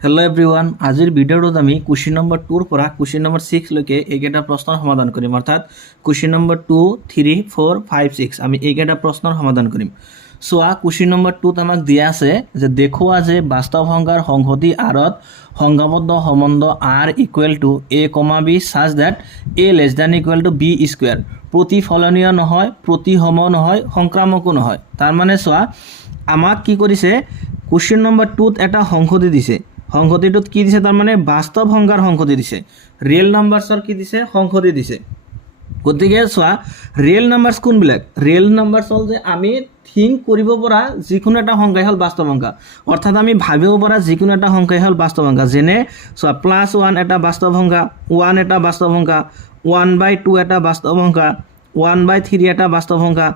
Hello everyone आजिर भिडिओत आमी question number 2 পৰা question number 6 লৈকে এইকেইটা প্ৰশ্নৰ সমাধান কৰিম অৰ্থাৎ क्वेश्चन नम्बर 2 3 4 5 6 আমি এইকেইটা প্ৰশ্নৰ সমাধান কৰিম। সোয়া क्वेश्चन नम्बर 2 আমাক দিয়া আছে যে দেখুৱা যে বাস্তৱ সংখ্যাৰ সংহতি আৰত সংজ্ঞাবদ্ধ সম্বন্ধ r equal to a, b such that a less than equal to b square প্ৰতিফলনীয় নহয়, প্ৰতিসম নহয়, সংক্ৰামকো নহয়। তাৰ মানে সোয়া আমাক কি কৰিছে क्वेश्चन नम्बर 2 এটা সংহতি দিছে। সংহতিটোত কি দিছে তাৰ মানে বাস্তৱ সংখ্যাৰ সংহতি দিছে, ৰিয়েল নাম্বাৰছৰ কি দিছে সংহতি দিছে। গতিকে চোৱা ৰিয়েল নাম্বাৰছ কোনবিলাক, ৰিয়েল নাম্বাৰছ হ'ল যে আমি থিংক কৰিব পৰা যিকোনো এটা সংখ্যাই হ'ল বাস্তৱ সংখ্যা, অৰ্থাৎ আমি ভাবিব পৰা যিকোনো এটা সংখ্যাই হ'ল বাস্তৱ সংখ্যা। যেনে চোৱা +1 এটা বাস্তৱ সংখ্যা, 1 এটা বাস্তৱ সংখ্যা, 1/2 এটা বাস্তৱ সংখ্যা, 1/3 এটা বাস্তৱ সংখ্যা,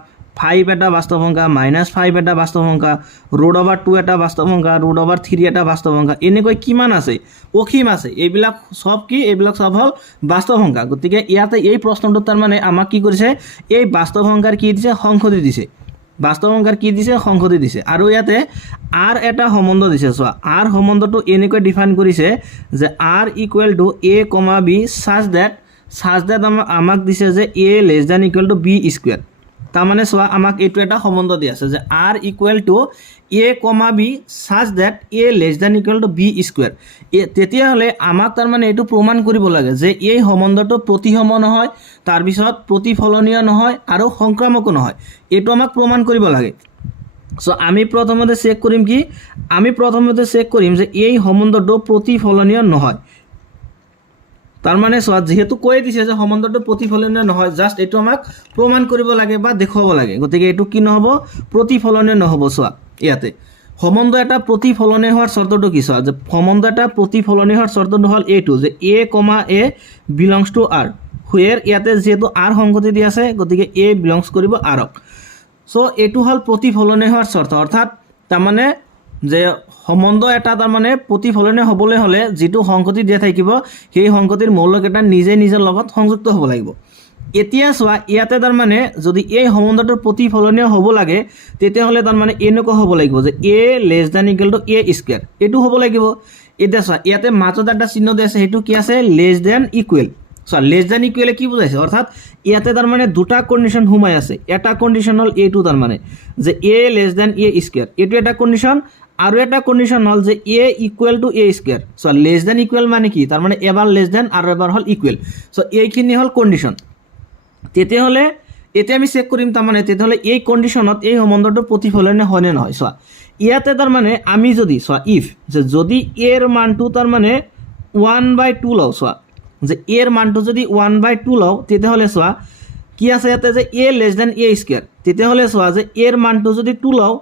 5 এটা বাস্তৱ সংখ্যা, -5 এটা বাস্তৱ সংখ্যা, √2 এটা বাস্তৱ সংখ্যা, √3 এটা বাস্তৱ সংখ্যা, এনেকৈ কিমান আছে অসীম আছে। এইবিলাক সব কি, এইবিলাক সব হ'ল বাস্তৱ সংখ্যা। গতিকে ইয়াতে এই প্ৰশ্নটো তাৰ মানে আমাক কি কৰিছে এই বাস্তৱ সংখ্যাৰ কি দিছে সংহতি দিছে, বাস্তৱ সংখ্যাৰ কি দিছে সংহতি দিছে। আৰু ইয়াতে r এটা সম্বন্ধ দিছে। চোৱা r সম্বন্ধটো এনেকৈ ডিফাইন কৰিছে যে r equal to a, b such that আমাক দিছে যে a less than equal to b square. তাৰ মানে চোৱা আমাক এইটো এটা সম্বন্ধ দি আছে যে r equal to a, b such that a less than equal to b square. তেতিয়াহ'লে আমাক তাৰ মানে এইটো প্ৰমাণ কৰিব লাগে যে এই সম্বন্ধটো প্ৰতিসম নহয়, তাৰপিছত প্ৰতিফলনীয় নহয় আৰু সংক্ৰামকো নহয়, এইটো আমাক প্ৰমাণ কৰিব লাগে। সো আমি প্ৰথমতে চেক কৰিম কি, আমি প্ৰথমতে চেক কৰিম যে এই সম্বন্ধটো প্ৰতিফলনীয় নহয়। তাৰ মানে চোৱা যেহেতু কৈ দিছে যে সম্বন্ধটো প্ৰতিফলনীয় নহয়, জাস্ট এইটো আমাক প্ৰমাণ কৰিব লাগে বা দেখুৱাব লাগে। গতিকে এইটো কি নহ'ব প্ৰতিফলনীয় নহ'ব। চোৱা ইয়াতে সম্বন্ধ এটা প্ৰতিফলনীয় হোৱাৰ চৰ্তটো কি, চোৱা যে সম্বন্ধ এটা প্ৰতিফলনীয় হোৱাৰ চৰ্তটো হ'ল এইটো যে a, a belongs to r, where ইয়াতে যেহেতু r সংগতি দি আছে গতিকে a বিলংছ কৰিব r ক। সো এইটো হ'ল প্ৰতিফলনীয় হোৱাৰ চৰ্ত, অৰ্থাৎ তাৰমানে যে সম্বন্ধ এটা তাৰমানে প্ৰতিফলনীয় হ'বলৈ হ'লে যিটো সংগতি দিয়া থাকিব সেই সংগতিৰ মৌলকেইটা নিজে নিজৰ লগত সংযুক্ত হ'ব লাগিব। এতিয়া চোৱা ইয়াতে তাৰমানে যদি এই সম্বন্ধটোৰ প্ৰতিফলনীয় হ'ব লাগে তেতিয়াহ'লে তাৰমানে এনেকুৱা হ'ব লাগিব যে a less than equal to a square, এইটো হ'ব লাগিব। এতিয়া চোৱা ইয়াতে মাজত এটা চিহ্ন দি আছে, সেইটো কি আছে less than equal। চোৱা লেছ দেন ইকুৱেলে কি বুজাইছে, অৰ্থাৎ ইয়াতে তাৰমানে দুটা কণ্ডিশ্যন সোমাই আছে। এটা কণ্ডিশ্যন হ'ল এইটো তাৰমানে যে a less than a square, এইটো এটা কণ্ডিশ্যন, আৰু এটা কণ্ডিশ্যন হ'ল যে a equal to a square. চোৱা লেছ দেন ইকুৱেল মানে কি, তাৰমানে এবাৰ লেছ দেন আৰু এবাৰ হ'ল ইকুৱেল। চ' এইখিনি হ'ল কণ্ডিশ্যন। তেতিয়াহ'লে এতিয়া আমি চেক কৰিম তাৰমানে তেতিয়াহ'লে এই কণ্ডিশ্যনত এই সম্বন্ধটো প্ৰতিফলনীয় হয়নে নহয়। চোৱা ইয়াতে তাৰমানে আমি যদি চোৱা ইফ যে যদি এৰ মানটো তাৰমানে 1/2 লওঁ, চোৱা যে এৰ মানটো যদি 1/2 লওঁ তেতিয়াহ'লে চোৱা কি আছে ইয়াতে যে a less than a square. তেতিয়াহ'লে চোৱা যে এৰ মানটো যদি 2 লওঁ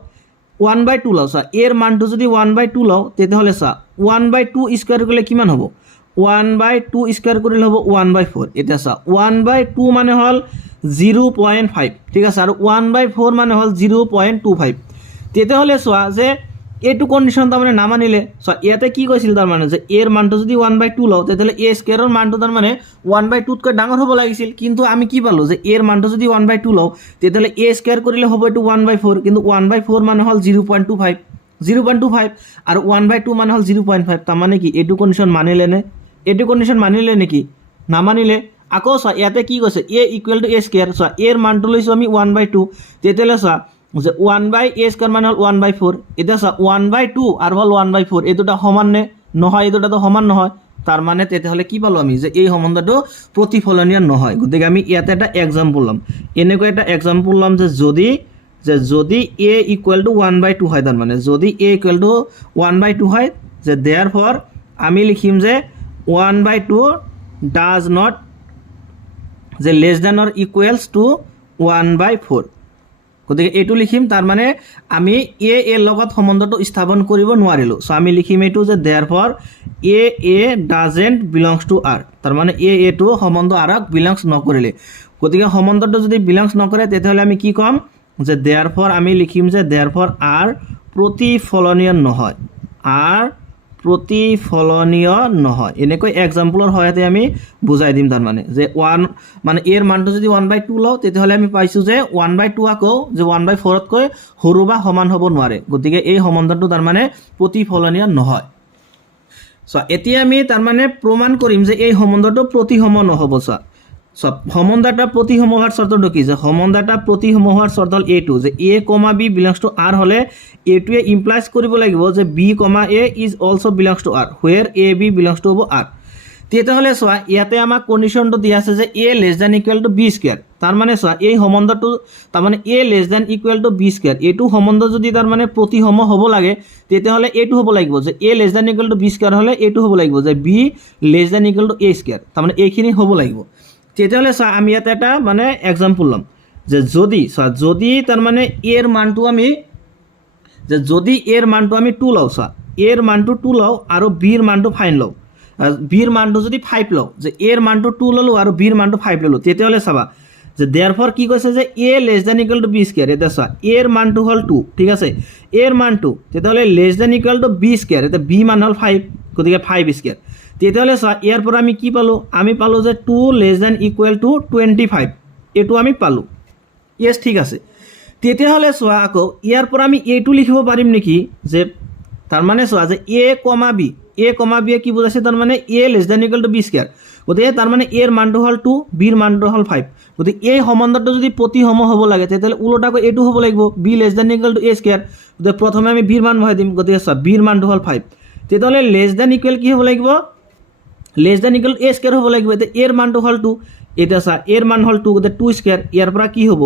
1/2 লওঁ, চোৱা এৰ মানটো যদি 1/2 লওঁ তেতিয়াহ'লে চোৱা 1/2 স্কয়াৰ কৰিলে কিমান হ'ব, 1/2 স্কয়াৰ কৰিলে হ'ব 1/4। এতিয়া চোৱা 1/2 মানে হ'ল 0.5, ঠিক আছে, আৰু 1/4 মানে হ'ল 0.25। তেতিয়াহ'লে চোৱা যে এইটো কণ্ডিশ্যন তাৰমানে নামানিলে চোৱা ইয়াতে কি কৈছিল তাৰমানে যে এৰ মানটো যদি 1/2 লওঁ তেতিয়াহ'লে a স্কয়াৰৰ মানটো তাৰমানে 1/2তকৈ ডাঙৰ হ'ব লাগিছিল, কিন্তু আমি কি পালোঁ যে এৰ মানটো যদি 1/2 লওঁ তেতিয়াহ'লে a স্কয়াৰ কৰিলে হ'ব এইটো 1/4, কিন্তু 1/4 মানে হ'ল 0.25 আৰু 1/2 মানে হ'ল 0.5। তাৰমানে কি এইটো কণ্ডিশ্যন মানিলে নে, এইটো কণ্ডিশ্যন মানিলে নেকি, নামানিলে। আকৌ চোৱা ইয়াতে কি কৈছে a equal to a square, চোৱা এৰ মানটো লৈছোঁ আমি 1/2, তেতিয়াহ'লে চোৱা যে 1/a স্কয়াৰ মানে হ'ল 1/4। এতিয়া চোৱা 1/2 আৰু হ'ল 1/4 এই দুটা সমান নে নহয়, এই দুটাটো সমান নহয়। তাৰ মানে তেতিয়াহ'লে কি পালোঁ আমি যে এই সম্বন্ধটো প্ৰতিফলনীয় নহয়। গতিকে আমি ইয়াতে এটা এক্সাম্পল ল'ম, এনেকৈ এটা এক্সাম্পল ল'ম যে যদি a ইকুৱেল টু 1/2 হয়, তাৰমানে যদি a ইকুৱেল টু 1/2 হয় যে দেয়াৰ ফৰ আমি লিখিম যে 1/2 ডাজ নট যে less than or equals to 1/4। গতিকে এইটো লিখিম, তাৰ মানে আমি এৰ লগত সম্বন্ধটো স্থাপন কৰিব নোৱাৰিলোঁ। চ' আমি লিখিম এইটো যে therefore a doesn't belongs to r, তাৰ মানে এইটো সম্বন্ধ আৰক বিলংছ নকৰিলে। গতিকে সম্বন্ধটো যদি বিলংছ নকৰে তেতিয়াহ'লে আমি কি ক'ম যে দেয়াৰ ফৰ আমি লিখিম যে দেয়াৰ ফৰ r প্ৰতিফলনীয় নহয়, r প্ৰতিফলনীয় নহয়। এনেকৈ এক্সাম্পলৰ সহায়তে আমি বুজাই দিম তাৰমানে যে মানে এৰ মানটো যদি 1/2 লওঁ তেতিয়াহ'লে আমি পাইছোঁ যে 1/2 আকৌ যে 1/4তকৈ সৰু বা সমান হ'ব নোৱাৰে। গতিকে এই সম্বন্ধটো তাৰমানে প্ৰতিফলনীয় নহয়। চোৱা এতিয়া আমি তাৰমানে প্ৰমাণ কৰিম যে এই সম্বন্ধটো প্ৰতিসম নহ'ব। চোৱা সম্বন্ধ এটা প্ৰতিসম হোৱাৰ চৰ্তটো কি যে সম্বন্ধ এটা প্ৰতিসম হোৱাৰ চৰ্ত হ'ল এইটো যে A comma B belongs to R হ'লে এইটোৱে ইমপ্লাইজ কৰিব লাগিব যে B comma A is also' belongs to R where A B belongs to হ'ব আৰ। তেতিয়াহ'লে চোৱা ইয়াতে আমাক কণ্ডিশ্যনটো দিয়া আছে যে A less than equal to B square. তাৰমানে চোৱা এই সম্বন্ধটো তাৰমানে A less than equal to B square এইটো সম্বন্ধ যদি তাৰমানে প্ৰতিসম হ'ব লাগে তেতিয়াহ'লে এইটো হ'ব লাগিব যে A less than equal to B square হ'লে এইটো হ'ব লাগিব যে B less than equal to A square. তাৰমানে এইখিনি হ'ব লাগিব। তেতিয়াহ'লে চোৱা আমি ইয়াতে এটা মানে এক্সাম্পল ল'ম যে যদি তাৰমানে এৰ মানটো আমি যদি এৰ মানটো আমি 2 লওঁ, চোৱা এৰ মানটো 2 লওঁ আৰু বিৰ মানটো ফাইন লওঁ, বিৰ মানটো যদি 5 লওঁ যে এৰ মানটো 2 ল'লোঁ আৰু বিৰ মানটো 5 ল'লোঁ তেতিয়াহ'লে চাবা যে দেয়াৰফৰ কি কৈছে যে A less than equal to B square. এতিয়া চোৱা এৰ মানটো হ'ল 2, ঠিক আছে, এৰ মানটো তেতিয়াহ'লে less than equal to B square. এতিয়া বি মান হ'ল 5, গতিকে 5 স্কুৱেৰ। তেতিয়াহ'লে চোৱা ইয়াৰ পৰা আমি কি পালোঁ, আমি পালোঁ যে 2 লেছ দেন ইকুৱেল টু 25 এইটো আমি পালোঁ। ইয়েছ, ঠিক আছে। তেতিয়াহ'লে চোৱা আকৌ ইয়াৰ পৰা আমি এইটো লিখিব পাৰিম নেকি যে তাৰমানে চোৱা যে এ কমা বিয়ে কি বুজাইছে তাৰমানে A less than equal to B square. গতিকে তাৰমানে এৰ মানটো হ'ল 2, বিৰ মানটো হ'ল 5। গতিকে এই সম্বন্ধটো যদি প্ৰতিসম হ'ব লাগে তেতিয়াহ'লে ওলোটাকৈ এইটো হ'ব লাগিব B less than equal to A square. গতিকে প্ৰথমে আমি বিৰ মান বহাই দিম, গতিকে চোৱা বিৰ মানটো হ'ল 5। তেতিয়াহ'লে লেছ দেন ইকুৱেল কি হ'ব লাগিব, লেছ দেন ইকুৱেল এ স্কুৱেৰ হ'ব লাগিব। এতিয়া এৰ মানটো হ'ল 2, এতিয়া চোৱা এৰ মান হ'ল 2, গতিকে 2 স্কুৱেৰ। ইয়াৰ পৰা কি হ'ব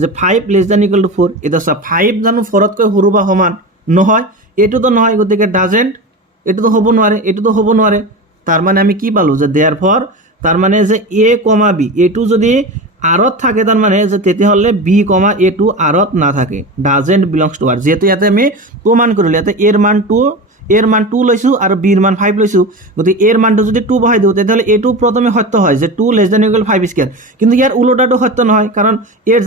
যে 5 লেছ দেন ইকুৱেল টু 4। এতিয়া চোৱা 5 জানো 4তকৈ সৰু বা সমান নহয়, এইটোতো নহয়, গতিকে ডাজেণ্ট, এইটোতো হ'ব নোৱাৰে, এইটোতো হ'ব নোৱাৰে। তাৰমানে আমি কি পালোঁ যে দেয়াৰফৰ তাৰমানে যে এ কমা বি এইটো যদি আৰত থাকে তাৰমানে যে তেতিয়াহ'লে বি কমা এটো আৰত নাথাকে, ডাজেণ্ট বিলংছ টু আৰ। যিহেতু ইয়াতে আমি প্ৰমাণ কৰিলোঁ ইয়াতে এৰ মান 2 লৈছোঁ আৰু বিৰ মান 5 লৈছোঁ, গতিকে এৰ মানটো যদি 2 বহাই দিওঁ তেতিয়াহ'লে এইটো প্ৰথমে সত্য হয় যে 2 লেছ দেন ইকুৱেল 5 স্কুৱেৰ। কিন্তু ইয়াৰ ওলোটাটো সত্য নহয়, কাৰণ এৰ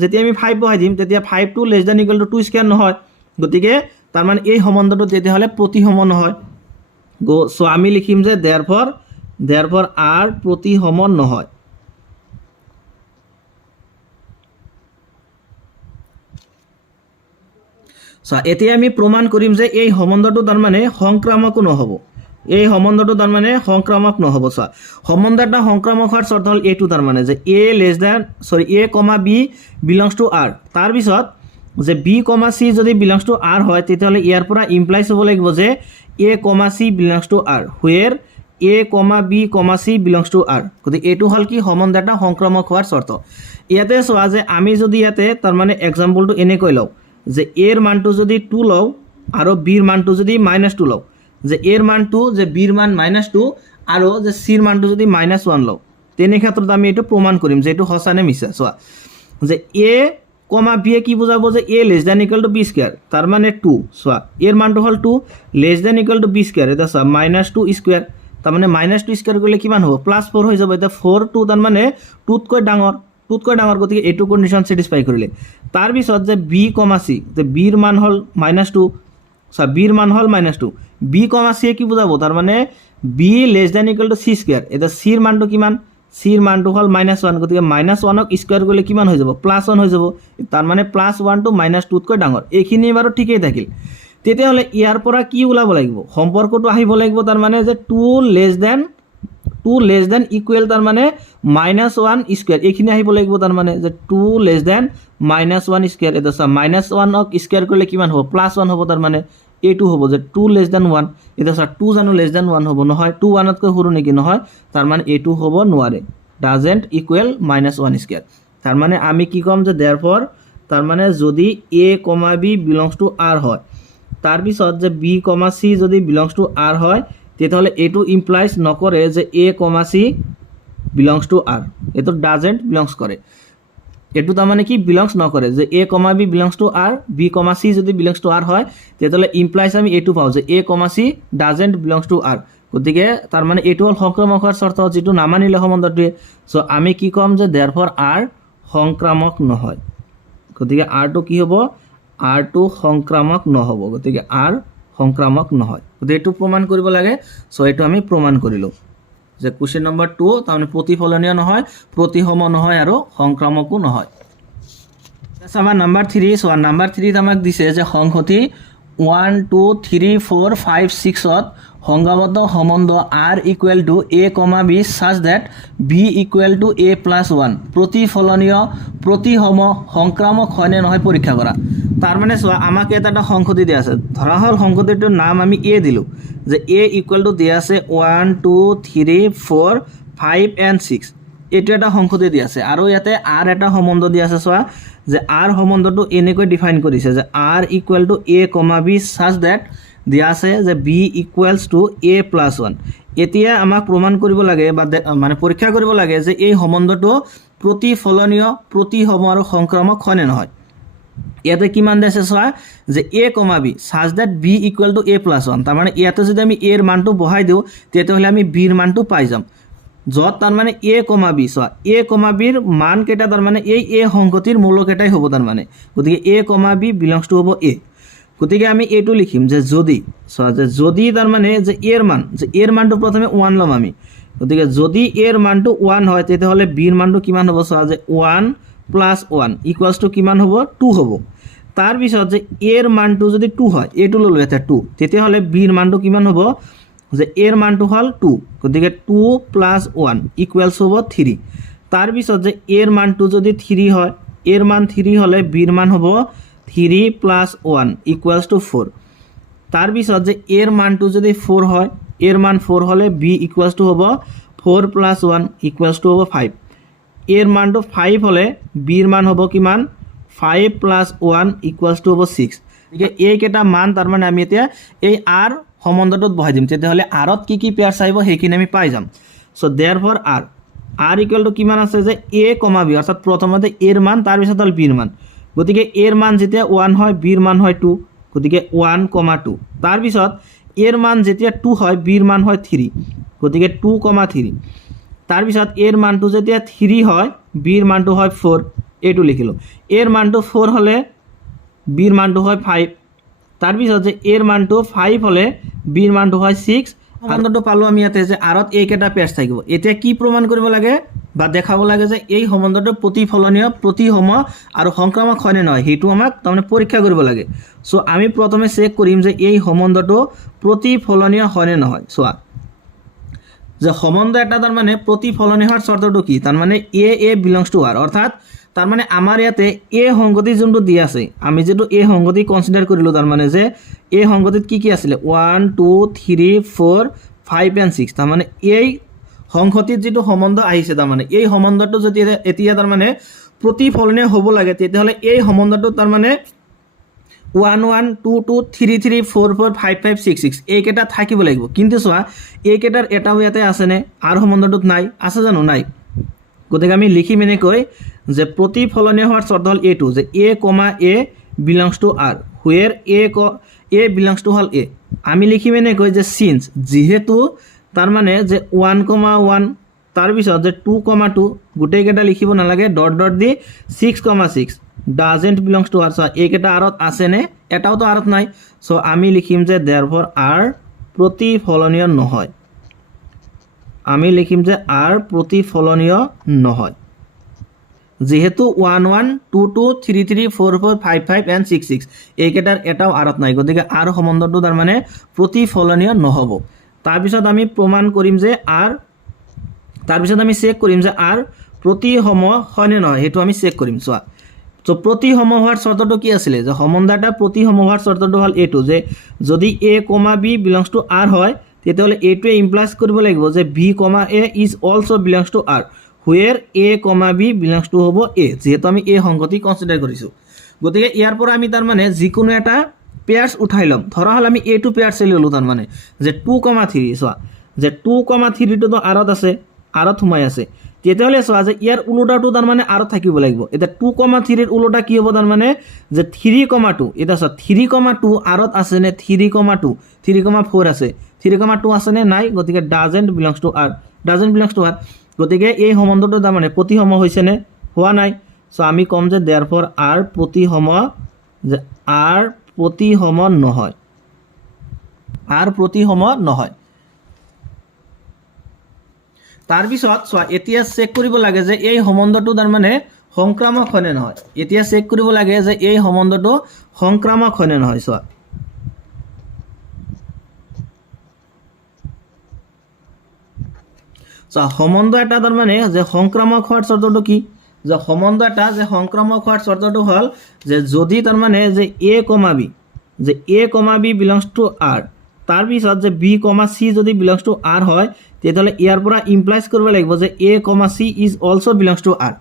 যেতিয়া আমি 5 বহাই দিম তেতিয়া 5 2 less than equal to 2 square নহয়। গতিকে তাৰমানে এই সম্বন্ধটো তেতিয়াহ'লে প্ৰতিসম নহয়। চ' আমি লিখিম যে দেয়াৰফৰ আৰ প্ৰতিসম নহয়। এতিয়া আমি প্ৰমাণ কৰিম যে এই সম্বন্ধটো তাৰমানে সংক্ৰামকো নহ'ব, এই সম্বন্ধটো তাৰমানে সংক্ৰামক নহ'ব। চোৱা সম্বন্ধ এটা সংক্ৰামক হোৱাৰ চৰ্ত হ'ল এইটো তাৰমানে যে A comma B belongs to R. তাৰপিছত যে বি কমা চি যদি বিলংছ টু আৰ হয় তেতিয়াহ'লে ইয়াৰ পৰা ইমপ্লাইজ হ'ব লাগিব যে A comma C belongs to R where A comma B comma C belongs to R. গতিকে এইটো হ'ল কি সম্বন্ধ এটা সংক্ৰামক হোৱাৰ চৰ্ত। ইয়াতে চোৱা যে আমি যদি ইয়াতে তাৰমানে এক্সাম্পলটো এনেকৈ লওঁ যে এৰ মানটো যদি 2 লওঁ আৰু বিৰ মানটো যদি -2 লওঁ, যে এৰ মানটো যে বিৰ মান -2 আৰু যে চিৰ মানটো যদি -1 লওঁ, তেনে ক্ষেত্ৰত আমি এইটো প্ৰমাণ কৰিম যে এইটো সঁচা নে মিছা। চোৱা যে এ কমা বিয়ে কি বুজাব যে A less than equal to B square, তাৰমানে 2, চোৱা এৰ মানটো হ'ল 2 less than equal to B square. এতিয়া চোৱা -2 স্কুৱেৰ, তাৰমানে -2 স্কুৱেৰ কৰিলে কিমান হ'ব, +4 হৈ যাব। এতিয়া 4টো তাৰমানে 2তকৈ ডাঙৰ, গতিকে এইটো কণ্ডিশ্যন ছেটিছফাই কৰিলে। তাৰপিছত যে বি কমা চি, যে বিৰ মান হ'ল -2, চোৱা বিৰ মান হ'ল -2, বি কমা চিয়ে কি বুজাব তাৰমানে B less than equal to C square. এতিয়া চিৰ মানটো কিমান, চিৰ মানটো হ'ল -1, গতিকে -1ক স্কুৱেৰ কৰিলে কিমান হৈ যাব, +1 হৈ যাব। তাৰমানে +1 টো -2তকৈ ডাঙৰ। এইখিনি বাৰু ঠিকেই থাকিল। তেতিয়াহ'লে ইয়াৰ পৰা কি ওলাব লাগিব, সম্পৰ্কটো আহিব লাগিব তাৰমানে যে 2 লেছ দেন ইকুৱেল তাৰমানে -1 স্কুৱেৰ, এইখিনি আহিব লাগিব। তাৰমানে যে 2 লেছ দেন -1 স্কুৱেৰ। এতিয়া চোৱা -1ক স্কুৱেৰ কৰিলে কিমান হ'ব, +1 হ'ব। তাৰমানে এইটো হ'ব যে 2 লেছ দেন 1। এতিয়া চোৱা 2 জানো লেছ দেন 1 হ'ব, নহয়, 2 1তকৈ সৰু নেকি, নহয়, তাৰমানে এইটো হ'ব নোৱাৰে, ডাজেণ্ট ইকুৱেল -1 স্কুৱেৰ। তাৰমানে আমি কি ক'ম যে দেয়াৰফৰ তাৰমানে যদি A comma B belongs to R হয়, তাৰপিছত যে বি কমা চি যদি বিলংছ টু আৰ হয় তেতিয়াহ'লে এইটো ইমপ্লাইজ নকৰে যে A comma C belongs to R, এইটো ডাজেণ্ট বিলংছ কৰে। এইটো তাৰমানে কি বিলংছ নকৰে যে A comma B belongs to R, B comma C যদি বিলংছ টু আৰ হয় তেতিয়াহ'লে ইমপ্লাইজ আমি এইটো পাওঁ যে A comma C doesn't belongs to R. গতিকে তাৰমানে এইটো হ'ল সংক্ৰামক হোৱাৰ চৰ্ত, যিটো নামানিলে সম্বন্ধটোৱে। চ' আমি কি ক'ম যে দেয়াৰফৰ আৰ সংক্ৰামক নহয়। গতিকে আৰটো কি হ'ব, আৰটো সংক্ৰামক নহ'ব, গতিকে আৰ সংক্ৰামক নহয়। গতিকে এইটো প্ৰমাণ কৰিব লাগে। চ' এইটো আমি প্ৰমাণ কৰিলোঁ যে কুৱেশ্যন নম্বৰ 2 তাৰমানে প্ৰতিফলনীয় নহয়, প্ৰতিসম নহয় আৰু সংক্ৰামকো নহয়। আমাৰ নাম্বাৰ 3 চোৱা, নাম্বাৰ 3ত আমাক দিছে যে সংহতি 1 2 3 4 5 6ত সংজ্ঞাবদ্ধ সম্বন্ধ r equal to a, b such that b equal to a plus 1 প্ৰতিফলনীয় প্ৰতিসম সংক্ৰামক হয়নে নহয় পৰীক্ষা কৰা। তাৰ মানে চোৱা আমাক এটা সংহতি দিয়া আছে, ধৰা হ'ল সংহতিটোৰ নাম আমি a দিলোঁ, যে a ইকুৱেল টু দিয়া আছে 1 2 3 4 5 and 6, এইটো এটা সংহতি দিয়া আছে। আৰু ইয়াতে r এটা সম্বন্ধ দিয়া আছে, চোৱা যে r সম্বন্ধটো এনেকৈ ডিফাইন কৰিছে যে r equal to a, b such that দিয়া আছে যে b equals to a plus 1। এতিয়া আমাক প্ৰমাণ কৰিব লাগে বা মানে পৰীক্ষা কৰিব লাগে যে এই সম্বন্ধটো প্ৰতিফলনীয় প্ৰতিসম আৰু সংক্ৰামক হয়নে নহয়। ইয়াতে কিমান দিছে চোৱা যে a, b such that b equal to a plus 1, তাৰমানে ইয়াতে যদি আমি a ৰ মানটো বহাই দিওঁ তেতিয়াহ'লে আমি b ৰ মানটো পাই যাম, য'ত তাৰমানে a, b চোৱা a, b ৰ মান কেইটা তাৰমানে এই a সংহতিৰ মূলকেইটাই হ'ব তাৰমানে, গতিকে a, b বিলংছ টু হ'ব a। গতিকে আমি এইটো লিখিম যে যদি চোৱা যে যদি তাৰমানে যে এৰ মান, যে এৰ মানটো প্ৰথমে 1 ল'ম আমি, গতিকে যদি এৰ মানটো 1 হয় তেতিয়াহ'লে বিৰ মানটো কিমান হ'ব, চোৱা যে 1 প্লাছ 1 ইকুৱেলছ টু কিমান হ'ব 2 হ'ব। তাৰপিছত যে এৰ মানটো যদি 2 হয়, এইটো ল'লোঁ এতিয়া 2, তেতিয়াহ'লে বিৰ মানটো কিমান হ'ব, যে এৰ মানটো হ'ল 2, গতিকে 2 প্লাছ 1 ইকুৱেলছ হ'ব 3। তাৰপিছত যে এৰ মানটো যদি 3 হয়, এৰ মান 3 হ'লে বিৰ মান হ'ব 3 প্লাছ 1 ইকুৱেলছ টু 4। তাৰপিছত যে এৰ মানটো যদি 4 হয়, এৰ মান 4 হ'লে বি ইকুৱেলছ টু হ'ব 4 প্লাছ 1 ইকুৱেলছ টু হ'ব 5। এৰ মানটো 5 হ'লে বিৰ মান হ'ব কিমান 5 প্লাছ 1 ইকুৱেলছ টু হ'ব 6। গতিকে এইকেইটা মান তাৰমানে আমি এতিয়া এই আৰ সম্বন্ধটোত বহাই দিম, তেতিয়াহ'লে আৰত কি কি পেয়াৰ আহিব সেইখিনি আমি পাই যাম। চ' দেয়াৰফৰ আৰ ইকুৱেল টু কিমান আছে যে a, b, অৰ্থাৎ প্ৰথমতে এৰ মান তাৰপিছত হ'ল বিৰ মান, গতিকে এৰ মান যেতিয়া 1 হয় বিৰ মান হয় 2, গতিকে 1, 2। তাৰপিছত এৰ মান যেতিয়া 2 হয় বিৰ মান হয় 3, গতিকে 2, 3। তাৰপিছত এৰ মানটো যেতিয়া 3 হয় বিৰ মানটো হয় 4, এইটো লিখিলোঁ। এৰ মানটো 4 হ'লে বিৰ মানটো হয় 5, তাৰপিছত যে এৰ মানটো 5 হ'লে বিৰ মানটো হয় 6। সম্বন্ধটো পালোঁ আমি ইয়াতে যে আৰত এইকেইটা পেয়াৰ্ছ থাকিব। এতিয়া কি প্ৰমাণ কৰিব লাগে বা দেখাব লাগে যে এই সম্বন্ধটো প্ৰতিফলনীয় প্ৰতিসম আৰু সংক্ৰামক হয়নে নহয়, সেইটো আমাক তাৰমানে পৰীক্ষা কৰিব লাগে। চ' আমি প্ৰথমে চেক কৰিম যে এই সম্বন্ধটো প্ৰতিফলনীয় হয়নে নহয়। চোৱা যে সম্বন্ধ এটা তাৰমানে প্ৰতিফলনীয় হোৱাৰ চৰ্তটো কি, তাৰমানে a বিলংছ টু r, অৰ্থাৎ তাৰমানে আমাৰ ইয়াতে a সংগতি যোনটো দিয়া আছে, আমি যেটো a সংগতি কনচিডাৰ কৰিলোঁ, তাৰমানে যে a সংগতিত কি কি আছিলে 1 2 3 4 5 and 6, তাৰমানে এই সংহতিত যেটো সম্বন্ধ আহিছে, তাৰমানে এই সম্বন্ধটো যদি এতিয়া তাৰমানে প্ৰতিফলনীয় হ'ব লাগে তেতিয়াহ'লে এই সম্বন্ধটো তাৰমানে 1 1 2 2 3 3 4 4 5 5 6 6 এইকেইটা থাকিব লাগিব। কিন্তু চোৱা এইকেইটাৰ এটাও ইয়াতে আছেনে, আৰ সম্বন্ধটোত নাই, আছে জানো, নাই। গতিকে আমি লিখিম এনেকৈ যে প্ৰতিফলনীয় হোৱাৰ চৰ্ত হ'ল এইটো যে a, a belongs to r, where a belongs two হ'ল a। আমি লিখিম এনেকৈ যে চিন্স, যিহেতু তাৰমানে যে 1, 1, তাৰপিছত যে 2, 2 গোটেইকেইটা লিখিব নালাগে, dot dot the 6, 6 doesn't belongs to r। চ' এইকেইটা আৰত আছেনে, এটাওতো আৰত নাই। চ' আমি লিখিম যে দেৰফৰ r প্ৰতিফলনীয় নহয়, আমি লিখিম যে r প্ৰতিফলনীয় নহয়, যেহেতু 1 1 2 2 3 3 4 4 5 5 and 6 6 এইকেইটাৰ এটাও আৰত নাই, গতিকে আৰ সম্বন্ধটো তাৰমানে প্ৰতিফলনীয় নহ'ব। তাৰপিছত আমি প্ৰমাণ কৰিম যে তাৰপিছত আমি চেক কৰিম যে আৰ প্ৰতিসম হয়নে নহয়, সেইটো আমি চেক কৰিম। চোৱা চ' প্ৰতিসম হোৱাৰ চৰ্তটো কি আছিলে, যে সম্বন্ধ এটা প্ৰতিসম হোৱাৰ চৰ্তটো হ'ল এইটো যে যদি a, b belongs to r হয় তেতিয়াহ'লে এইটোৱে ইমপ্লাইজ কৰিব লাগিব যে b, a is also' belongs to r, where a, b belongs to হ'ব a, যিহেতু আমি এই সংগতি কনচিডাৰ কৰিছোঁ। গতিকে ইয়াৰ পৰা আমি তাৰমানে যিকোনো এটা পেয়াৰ্ছ উঠাই ল'ম, ধৰা হ'ল আমি এইটো পেয়াৰ্ছ ল'লোঁ, তাৰমানে যে 2, 3, চোৱা যে 2, 3টোতো আৰত আছে, আৰত সোমাই আছে, তেতিয়াহ'লে চোৱা যে ইয়াৰ ওলোটাটো তাৰমানে আৰত থাকিব লাগিব। এতিয়া 2, 3ৰ ওলোটা কি হ'ব, তাৰমানে যে 3, 2, এতিয়া চোৱা 3, 2 আৰত আছেনে, 3, 2 3, 4 আছে, 3, 2 আছেনে, নাই, গতিকে doesn't belongs to r, doesn't belongs to r। গতিকে এই সম্বন্ধটো তাৰমানে প্ৰতিসম হৈছেনে, হোৱা নাই। চ' আমি ক'ম যে দেৰফৰ r প্ৰতিসম, যে r প্ৰতিসম নহয়, r প্ৰতিসম নহয়। তাৰপিছত চোৱা এতিয়া চেক কৰিব লাগে যে এই সম্বন্ধটো তাৰমানে সংক্ৰামক হয়নে নহয়, এতিয়া চেক কৰিব লাগে যে এই সম্বন্ধটো সংক্ৰামক হয়নে নহয়। চোৱা সম্বন্ধ এটা তাৰমানে যে সংক্ৰামক হোৱাৰ চৰ্তটো কি যে সম্বন্ধ এটা যে সংক্ৰামক হোৱাৰ চৰ্তটো হ'ল যে যদি তাৰমানে যে এ কমা বি যে A comma B belongs to R তাৰপিছত যে বি কমা চি যদি বিলংছ টু আৰ হয় তেতিয়াহ'লে ইয়াৰ পৰা ইমপ্লাইজ কৰিব লাগিব যে A comma C is also' belongs to R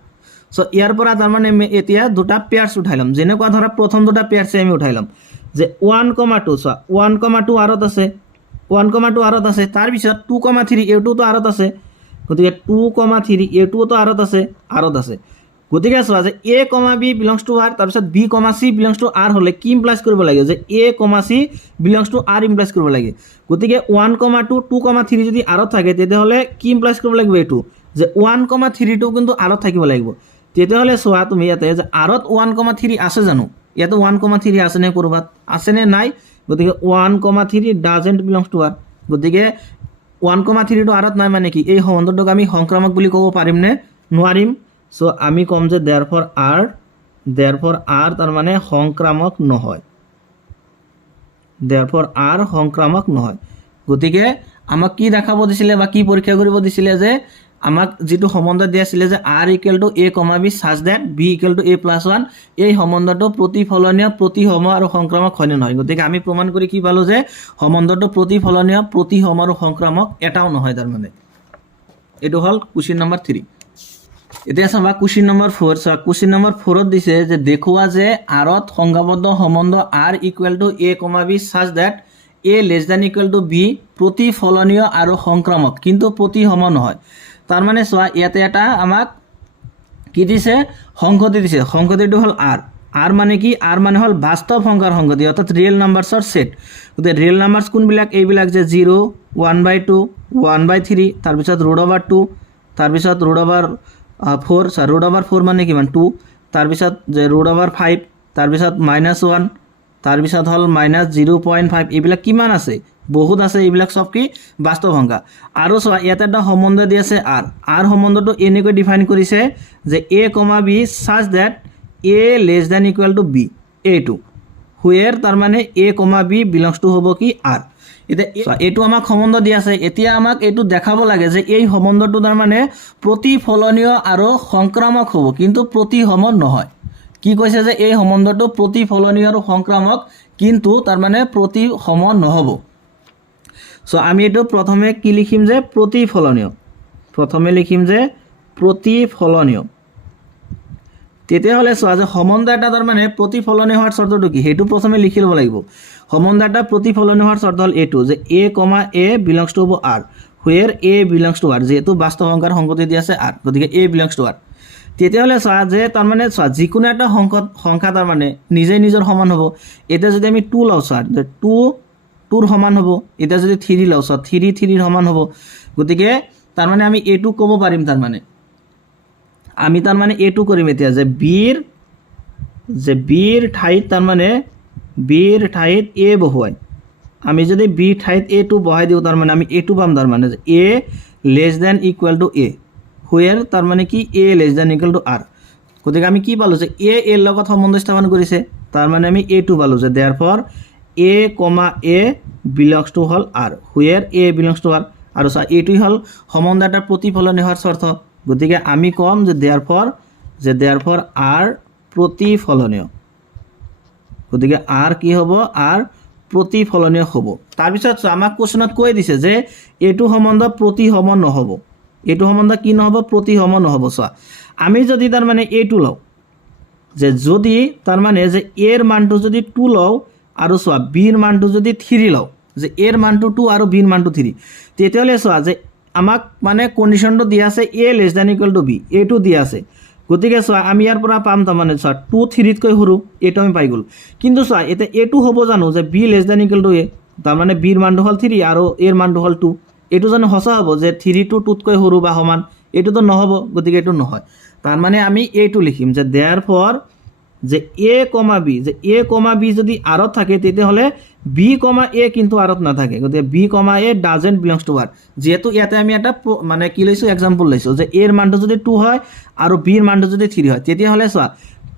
ইয়াৰ পৰা তাৰমানে আমি এতিয়া দুটা পেয়াৰ্ছ উঠাই ল'ম যেনেকুৱা ধৰা প্ৰথম দুটা পেয়াৰ্ছে আমি উঠাই ল'ম যে 1,2 চোৱা 1,2 আৰত আছে 1,2 আৰত আছে তাৰপিছত 2,3 এইটোতো আৰত আছে গতিকে 2,3 এইটোতো আৰত আছে গতিকে চোৱা যে A comma B belongs to R তাৰপিছত B comma C belongs to R হ'লে কি ইমপ্লাইজ কৰিব লাগে যে A comma C belongs to R implies কৰিব লাগে গতিকে 1,2 2,3 যদি আৰত থাকে তেতিয়াহ'লে কি ইমপ্লাইজ কৰিব লাগিব এইটো যে 1,3টো কিন্তু আৰত থাকিব লাগিব তেতিয়াহ'লে চোৱা তুমি ইয়াতে যে আৰত 1,3 আছে জানো ইয়াতে 1,3 আছে নে ক'ৰবাত আছে নে নাই গতিকে 1,3 ডাজেণ্ট বিলংছ টু আৰ গতিকে 1,3টো আৰত নাই মানে কি এই সম্বন্ধটোক আমি সংক্ৰামক বুলি ক'ব পাৰিম নে নোৱাৰিম আমি ক'ম যে দেয়াৰফৰ আৰ তাৰমানে সংক্ৰামক নহয় গতিকে আমাক কি দেখাব দিছিলে বা কি পৰীক্ষা কৰিব দিছিলে যে আমাক যেটো সম্বন্ধ দিয়া আছিল যে r = a, b such that b = a+1 এই সম্বন্ধটো প্ৰতিফলনীয় প্ৰতিসম আৰু সংক্ৰামক হয় নে নহয় গতিকে আমি প্ৰমাণ কৰি কি পালো যে সম্বন্ধটো প্ৰতিফলনীয় প্ৰতিসম আৰু সংক্ৰামক এটাও নহয় তাৰ মানে এটো হল কোৱেশ্চন নম্বৰ 3 এতিয়া চাবা কোৱেশ্চন নম্বৰ 4 কোৱেশ্চন নম্বৰ 4 ত দিছে যে দেখুৱা যে আৰত সংজ্ঞাবদ্ধ সম্বন্ধ r = a, b such that a <= b প্ৰতিফলনীয় আৰু সংক্ৰামক কিন্তু প্ৰতিসম নহয় তাৰ মানে চোৱা ইয়াতে এটা আমাক কি দিছে সংগতি দিছে সংগতিটো হল r মানে কি r মানে হল বাস্তৱ সংখ্যাৰ সংগতি অৰ্থাৎ ৰিয়েল নাম্বাৰছৰ সেট গতে ৰিয়েল নাম্বাৰছ কোনবিলাক এইবিলাক যে 0 1/2 1/3 তাৰপিছত √2 তাৰপিছত √4 মানে কিমান 2 তাৰপিছত যে √5 তাৰপিছত -1 তাৰপিছত হল -0.5 এইবিলাক কিমান আছে বহুত আছে এইবিলাক সব কি বাস্তৱ সংখ্যা আৰু চোৱা ইয়াতে এটা সম্বন্ধ দি আছে r সম্বন্ধটো এনেকৈ ডিফাইন কৰিছে যে a, b such that a <= b এইটো হুৱেৰ তাৰ মানে a, b belongs to হ'ব কি r এতিয়া এইটো আমাক সম্বন্ধ দি আছে এতিয়া আমাক এইটো দেখাব লাগে যে এই সম্বন্ধটো তাৰ মানে প্ৰতিফলনীয় আৰু সংক্ৰামক হ'ব কিন্তু প্ৰতিসম নহয় কি কৈছে যে এই সম্বন্ধটো প্ৰতিফলনীয় আৰু সংক্ৰামক কিন্তু তাৰ মানে প্ৰতিসম নহব আমি এটো প্ৰথমে কি লিখিম যে প্ৰতিফলনীয় প্ৰথমে লিখিম যে প্ৰতিফলনীয় তেতিয়াহ'লে চোৱা যে সম্বন্ধ এটা তাৰ মানে প্ৰতিফলনীয় হোৱাৰ চৰ্তটো কি হেতু প্ৰথমে লিখি ল'ব লাগিব সম্বন্ধ এটা প্ৰতিফলনীয় হোৱাৰ চৰ্ত হ'ল এটো যে a, a belongs to r where a belongs to r যেহেতু বাস্তৱ সংখ্যাৰ সংগতি দি আছে r গতিকে a belongs to r তেতিয়াহ'লে চোৱা যে তাৰ মানে চোৱা যিকোনো এটা সংখ্যা তাৰ মানে নিজে নিজৰ সমান হ'ব এটা যদি আমি 2 লওঁ চোৱা যে 2 ৰ সমান হ'ব এটা যদি 3 লওঁ চোৱা 3 ৰ সমান হ'ব গতিকে তাৰ মানে আমি a2 ক'ব পাৰিম তাৰ মানে আমি তাৰ মানে a2 কৰিম এতিয়া যে b ৰ ঠাইত তাৰ মানে b ৰ ঠাইত a বহুৱাই আমি যদি b ঠাইত a2 বহাই দিও তাৰ মানে আমি a2 পাম তাৰ মানে a <= a where তাৰ মানে কি a <= r গতিকে আমি কি পালো যে a এর লগত সম্বন্ধ স্থাপন কৰিছে তাৰ মানে আমি a2 পালো যে therefore a, a belongs to hall r where a belongs to r আৰু চা এইটো হল সম্বন্ধ এটা প্ৰতিফলনীয় হোৱাৰ শৰ্ত গতিকে আমি কম যে therefore r প্ৰতিফলনীয় গতিকে r কি হ'ব r প্ৰতিফলনীয় হ'ব তাৰ পিছত আমাক কোৱেশ্চনত কৈ দিছে যে এইটো সম্বন্ধ প্ৰতিসম নহব এইটো সম্বন্ধ কি নহব প্ৰতিসম নহব চোৱা আমি যদি তাৰ মানে এইটো লওঁ যে যদি তাৰ মানে যে a ৰ মানটো যদি 2 লওঁ আৰু চোৱা b ৰ মানটো যদি 3 লওঁ যে a ৰ মানটো 2 আৰু b ৰ মানটো 3 তেতিয়াহ'লে চোৱা যে আমাক মানে কন্ডিশনটো দিয়া আছে a <= b এইটো দিয়া আছে গতিকে চোৱা আমি ইয়াৰ পৰা পাম তাৰ মানে চোৱা 2 3 তকৈ সৰু এইটো আমি পাই গ'ল কিন্তু চোৱা এটা এইটো হ'ব জানো যে b <= a তাৰ মানে b ৰ মানটো হল 3 আৰু a ৰ মানটো হল 2 এইটো জানো সঁচা হ'ব যে 3 টো 2 তকৈ সৰু বা সমান এইটোতো নহব গতিকে এইটো নহয় তাৰ মানে আমি এইটো লিখিম যে therefore যে a, b যে a, b যদি আৰত থাকে তেতিয়াহ'লে b, a কিন্তু আৰত নাথাকে গতিকে b, a doesn't belongs to r যেহেতু ইয়াতে আমি এটা মানে কি লৈছো एग्जांपल লৈছো যে a ৰ মানটো যদি 2 হয় আৰু b ৰ মানটো যদি 3 হয় তেতিয়াহ'লে চোৱা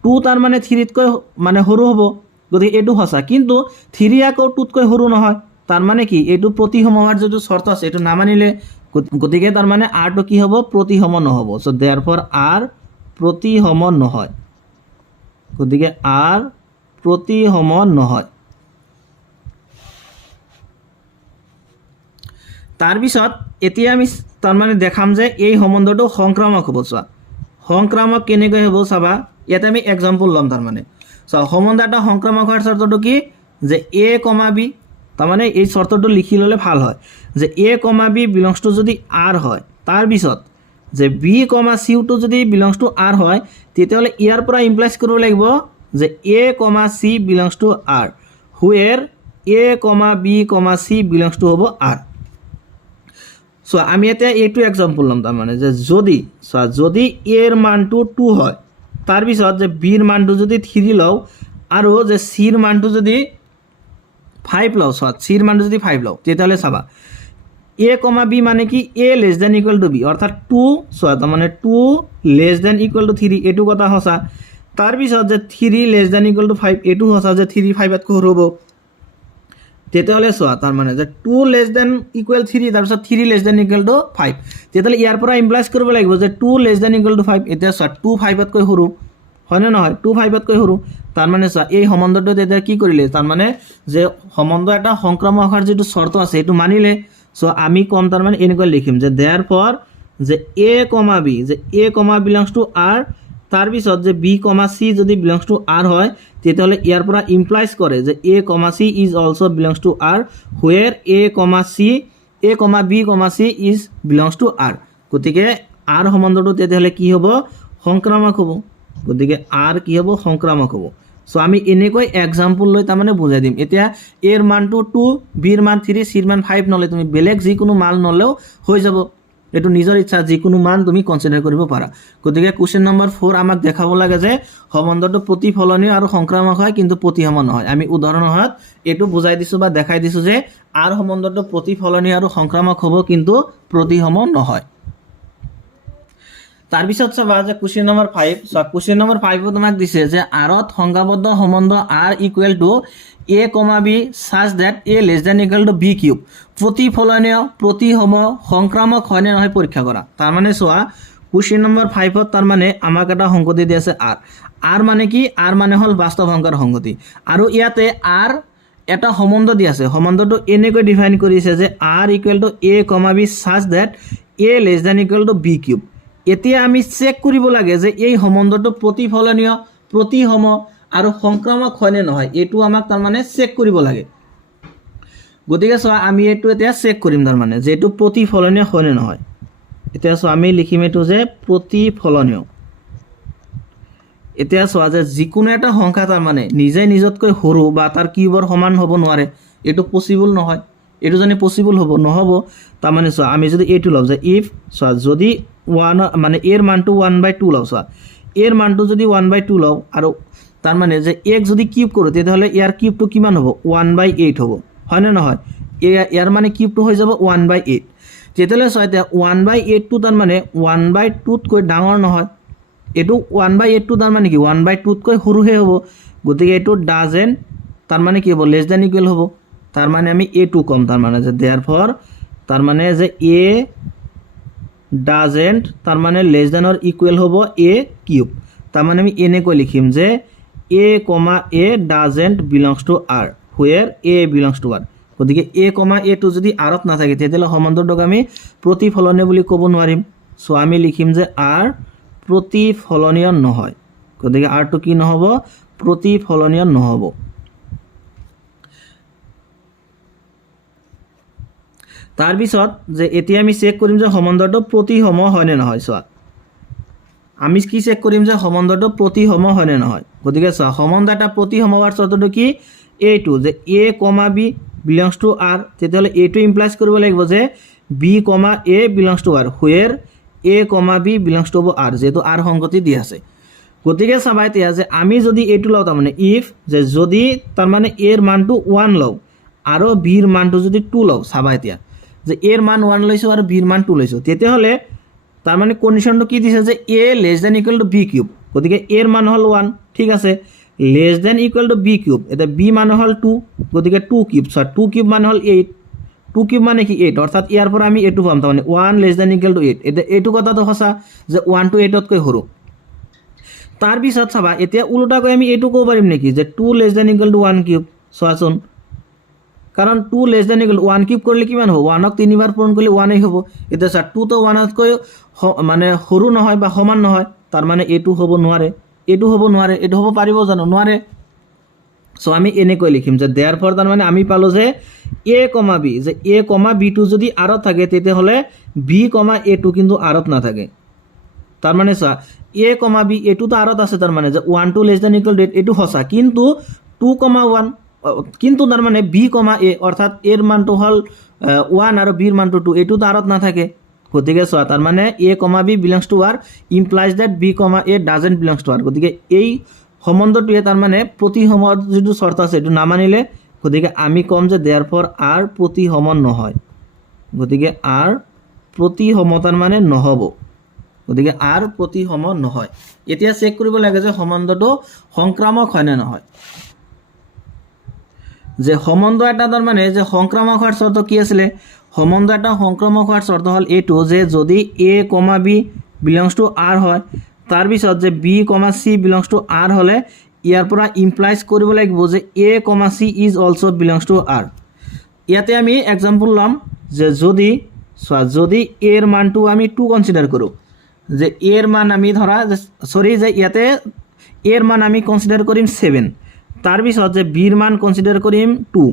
2 তাৰ মানে 3 তকৈ মানে সৰু হ'ব গতিকে এইটো সঁচা কিন্তু 3 আকৌ 2 তকৈ সৰু নহয় তাৰ মানে কি এইটো প্ৰতিসম হোৱাৰ যেটো শৰ্ত আছে এইটো নামানিলে গতিকে তাৰ মানে আৰটো কি হ'ব প্ৰতিসম নহ'ব চ' দেয়াৰফৰ আৰ প্ৰতিসম নহয় গতিকে আৰ প্ৰতিসম নহয় তাৰপিছত এতিয়া আমি তাৰ মানে দেখাম যে এই সম্বন্ধটো সংক্ৰামক হ'ব চোৱা সংক্ৰামক কেনেকৈ হ'ব চাবা ইয়াতে আমি এক্সাম্পল ল'ম তাৰ মানে চোৱা সম্বন্ধ এটা সংক্ৰামক হোৱাৰ চৰ্তটো কি যে এ কমা বি তাৰমানে এই চৰ্তটো লিখি ল'লে ভাল হয় যে A comma B belongs two যদি আৰ হয় তাৰপিছত যে বি কমা চিউটো যদি বিলংছ টু আৰ হয় তেতিয়াহ'লে ইয়াৰ পৰা ইমপ্লাইজ কৰিব লাগিব যে A comma C belongs to R where A comma B comma C belongs to হ'ব আৰ চ' আমি এতিয়া এইটো এক্সাম্পল ল'ম তাৰমানে যে যদি চোৱা যদি এৰ মানটো 2 হয় তাৰপিছত যে বিৰ মানটো যদি 3 লওঁ আৰু যে চিৰ মানটো যদি 5 লওঁ চোৱা চিৰ মানটো যদি 5 লওঁ তেতিয়াহ'লে চাবা এ কমা বি মানে কি A less than equal to B অৰ্থাৎ 2 চোৱা তাৰমানে 2 লেছ দেন ইকুৱেল টু 3 এইটো কথা সঁচা তাৰপিছত যে 3 লেছ দেন ইকুৱেল টু 5 এইটো সঁচা যে 3 5তকৈ সৰু হ'ব তেতিয়াহ'লে চোৱা তাৰমানে যে 2 লেছ দেন ইকুৱেল 3 তাৰপিছত 3 লেছ দেন ইকুৱেল টু 5 তেতিয়াহ'লে ইয়াৰ পৰা ইমপ্লাইজ কৰিব লাগিব যে 2 লেছ দেন ইকুৱেল টু 5 এতিয়া চোৱা 2 5তকৈ সৰু হয়নে নহয় 2 5তকৈ সৰু তাৰমানে চোৱা এই সম্বন্ধটো তেতিয়া কি কৰিলে তাৰমানে যে সম্বন্ধ এটা সংক্ৰামক হোৱাৰ যিটো চৰ্ত আছে সেইটো মানিলে চ' আমি কম তাৰমানে এনেকৈ লিখিম যে দেয়াৰফৰ যে এ কমা বি যে A comma belongs to R তাৰপিছত যে বি কমা চি যদি বিলংছ টু আৰ হয় তেতিয়াহ'লে ইয়াৰ পৰা ইমপ্লাইজ কৰে যে A comma C is also' belongs to R where A comma B comma C is belongs to R গতিকে আৰ সম্বন্ধটো তেতিয়াহ'লে কি হ'ব সংক্ৰামক হ'ব গতিকে আৰ কি হ'ব সংক্ৰামক হ'ব চ' আমি এনেকৈ এক্সাম্পল লৈ তাৰমানে বুজাই দিম এতিয়া এৰ মানটো 2 বিৰ মান 3 চিৰ মান 5 নলে তুমি বেলেগ যিকোনো মান নলেও হৈ যাব এইটো নিজৰ ইচ্ছা যিকোনো মান তুমি কনচিডাৰ কৰিব পাৰা গতিকে কোৱেশ্চন নম্বৰ 4 আমাক দেখাব লাগে যে সম্বন্ধটো প্ৰতিফলনীয় আৰু সংক্ৰামক হয় কিন্তু প্ৰতিসম নহয় আমি উদাহৰণৰ সহায়ত এইটো বুজাই দিছোঁ বা দেখাই দিছোঁ যে আৰ সম্বন্ধটো প্ৰতিফলনীয় আৰু সংক্ৰামক হ'ব কিন্তু প্ৰতিসম নহয় তাৰপিছত চাবা যে কোৱেশ্চন নম্বৰ 5 চোৱা কোৱেশ্চন নম্বৰ 5 তোমাক দিছে যে আৰত সংজ্ঞাবদ্ধ সম্বন্ধ R equal to A comma B such that A less than equal to B cube প্ৰতিফলনীয় প্ৰতিসম সংক্ৰামক হয়নে নহয় পৰীক্ষা কৰা তাৰমানে চোৱা কোৱেশ্চন নম্বৰ 5ত তাৰমানে আমাক এটা সংগতি দি আছে আৰ মানে কি আৰ মানে হ'ল বাস্তৱ সংখ্যাৰ সংগতি আৰু ইয়াতে আৰ এটা সম্বন্ধ দি আছে সম্বন্ধটো এনেকৈ ডিফাইন কৰিছে যে R equal to A comma B such that A less than equal to B cube এতিয়া আমি চেক কৰিব লাগে যে এই সম্বন্ধটো প্ৰতিফলনীয় প্ৰতিসম আৰু সংক্ৰামক হয়নে নহয় এইটো আমাক তাৰমানে চেক কৰিব লাগে গতিকে চোৱা আমি এইটো এতিয়া চেক কৰিম তাৰমানে যে এইটো প্ৰতিফলনীয় হয়নে নহয় এতিয়া চোৱা আমি লিখিম এইটো যে প্ৰতিফলনীয় এতিয়া চোৱা যে যিকোনো এটা সংখ্যা তাৰমানে নিজে নিজতকৈ সৰু বা তাৰ কিউবৰ সমান হ'ব নোৱাৰে এইটো পচিবল নহয় এইটো জানি পচিবল হ'ব নহ'ব তাৰমানে চোৱা আমি যদি এইটো লওঁ যে ইফ চোৱা যদি 1 মানে এৰ মানটো 1/2 লওঁ চোৱা এৰ মানটো যদি 1/2 লওঁ আৰু তাৰমানে যে এক যদি কিউব কৰোঁ তেতিয়াহ'লে ইয়াৰ কিউবটো কিমান হ'ব 1/8 হ'ব হয়নে নহয় ইয়াৰ মানে কিউবটো হৈ যাব 1/8 তেতিয়াহ'লে চোৱা এতিয়া 1/8টো তাৰমানে 1/2তকৈ ডাঙৰ নহয় এইটো 1/8টো তাৰমানে কি 1/2তকৈ সৰুহে হ'ব গতিকে এইটো ডাজেণ্ট তাৰমানে কি হ'ব লেছ দেন ইকুৱেল হ'ব তাৰমানে আমি এইটো কম তাৰমানে যে দেয়াৰফৰ তাৰমানে যে এ ডাজেণ্ট তাৰমানে লেছ দেনৰ ইকুৱেল হ'ব এ কিউব তাৰমানে আমি এনেকৈ লিখিম যে A comma A doesn't belongs to R where A belongs to R গতিকে এ কমা এটো যদি আৰত নাথাকে তেতিয়াহ'লে সম্বন্ধটোক আমি প্ৰতিফলনীয় বুলি ক'ব নোৱাৰিম চ' আমি লিখিম যে আৰ প্ৰতিফলনীয় নহয় গতিকে আৰটো কি নহ'ব প্ৰতিফলনীয় নহ'ব তাৰপিছত যে এতিয়া আমি চেক কৰিম যে সম্বন্ধটো প্ৰতিসম হয়নে নহয় চোৱা আমি কি চেক কৰিম যে সম্বন্ধটো প্ৰতিসম হয়নে নহয় গতিকে চোৱা সম্বন্ধ এটা প্ৰতিসম হোৱাৰ চৰ্তটো কি এইটো যে A comma B belongs to R তেতিয়াহ'লে এইটো ইমপ্লাইজ কৰিব লাগিব যে B comma A belongs to R where A comma B belongs to R যিহেতু আৰ সংগতি দি আছে গতিকে চাবা এতিয়া যে আমি যদি এইটো লওঁ তাৰমানে ইফ যে যদি তাৰমানে এৰ মানটো 1 লওঁ আৰু বিৰ মানটো যদি 2 লওঁ চাবা এতিয়া যে এৰ মান 1 লৈছোঁ আৰু বিৰ মান 2 লৈছোঁ তেতিয়াহ'লে তাৰমানে কণ্ডিশ্যনটো কি দিছে যে A less than equal to B cube গতিকে এৰ মান হ'ল 1 ঠিক আছে less than equal to B cube এতিয়া বি মান হ'ল 2 গতিকে 2 কিউব চোৱা 2 কিউব মান হ'ল 8 2 কিউব মানে কি 8 অৰ্থাৎ ইয়াৰ পৰা আমি a2 পাম তাৰমানে 1 লেছ দেন ইকুৱেল টু 8 এটা এইটো কথাটো সঁচা যে 1 to 8 তকৈ সৰু তাৰ পিছত চাবা এতিয়া উল্টাকৈ আমি এইটো ক'ব পাৰিম নেকি যে 2 less than equal to 1 cube চোৱাচোন কাৰণ 2 লেছ দেন ইকুৱেল 1 কিউব কৰিলে কিমান হ'ব 1ক 3 বাৰ পূৰণ কৰিলে 1 হ'ব এতিয়া চা 2 তো 1তকৈ মানে সৰু নহয় বা সমান নহয় তাৰ মানে a2 হ'ব নোৱাৰে এইটো হ'ব পাৰিব জানো নোৱাৰে সো আমি এনেকৈ লিখিম যে therefore তাৰ মানে আমি পালো যে a, b যে a, b টো যদি আৰত থাকে তেতিয়া হলে b, a2 কিন্তু আৰত না থাকে তাৰ মানে চা a, b a2 তো আৰত আছে তাৰ মানে যে 1 to less than equal to 8 এটো হসা কিন্তু 2, 1 কিন্তু তাৰ মানে b, a অৰ্থাৎ এৰ মানটো হল 1 আৰু b এৰ মানটো 2 এটো তো আৰত না থাকে গতিকে চোৱা তাৰ মানে a, b belongs to r implies that b, a doesn't belongs to r গতিকে এই সম্বন্ধটোৱে তাৰ মানে প্ৰতিসম যেটো শর্ত আছে এটো না মানিলে গতিকে আমি কম যে therefore r প্ৰতিসম নহয় গতিকে r প্ৰতিসম তাৰ মানে নহব গতিকে r প্ৰতিসম নহয় এতিয়া চেক কৰিব লাগে যে সম্বন্ধটো সংক্ৰামক হয় না নহয় যে সম্বন্ধ এটা তাৰ মানে যে সংক্ৰামক হোৱাৰ শৰ্ত কি আছিল সম্বন্ধ এটা সংক্ৰামক হোৱাৰ শর্ত হল এটো যে যদি a, b belongs to r হয় তাৰ পিছত যে b, c belongs to r হলে ইয়াৰ পৰা ইমপ্লাইজ কৰিব লাগিব যে a, c is also belongs to r ইয়াতে আমি एग्जांपल লম যে যদি যদি a এর মানটো আমি 2 কনসিডার কৰো যে a এৰ মান আমি ধৰা সৰি যে ইয়াতে a এৰ মান আমি কনসিডাৰ কৰিম 7 তাৰ পিছত যে b এৰ মান কনসিডাৰ কৰিম 2